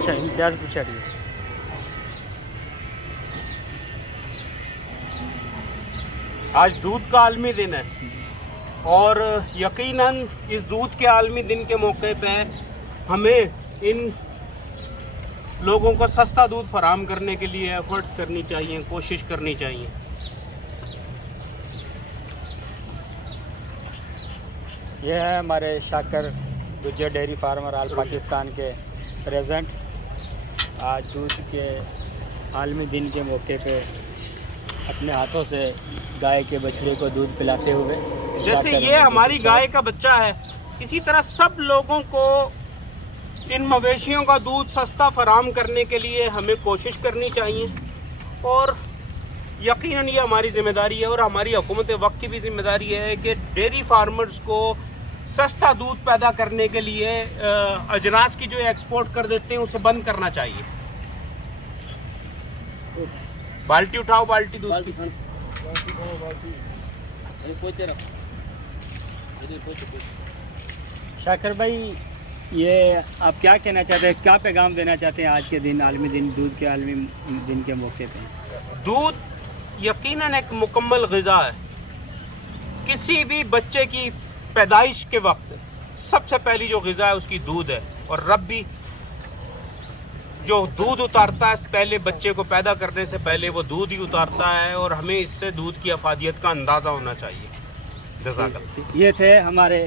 पीछे इम्तियाज़ पीछे हटिए। आज दूध का आलमी दिन है और यकीनन इस दूध के आलमी दिन के मौके पे हमें इन लोगों को सस्ता दूध फराहम करने के लिए एफर्ट्स करनी चाहिए, कोशिश करनी चाहिए। ये है हमारे Shakar Gujjar dairy farmer all Pakistan के प्रेजेंट, आज दूध के आलमी दिन के मौके पे अपने हाथों से गाय के बछड़े को दूध पिलाते हुए। जैसे ये हमारी गाय का बच्चा है, इसी तरह सब लोगों को इन मवेशियों का दूध सस्ता फराहम करने के लिए हमें कोशिश करनी चाहिए और यकीनन ये हमारी जिम्मेदारी है और हमारी हुकूमत वक्त की भी जिम्मेदारी है कि डेयरी फार्मर्स को सस्ता दूध पैदा करने के लिए अजनास की जो एक्सपोर्ट कर देते हैं उसे बंद करना चाहिए। बाल्टी उठाओ, बाल्टी दूध की। शाकर भाई, ये आप क्या कहना चाहते हैं, क्या पैगाम देना चाहते हैं आज के दिन आलमी दिन, दूध के आलमी दिन के मौके पे? दूध यकीनन एक मुकम्मल ग़िज़ा है। किसी भी बच्चे की पैदाइश के वक्त सबसे पहली जो ग़िज़ा है उसकी दूध है और रब भी जो दूध उतारता है पहले बच्चे को पैदा करने से पहले वो दूध ही उतारता है और हमें इससे दूध की अफादियत का अंदाज़ा होना चाहिए। जज़ाकल्लाह। ये थे हमारे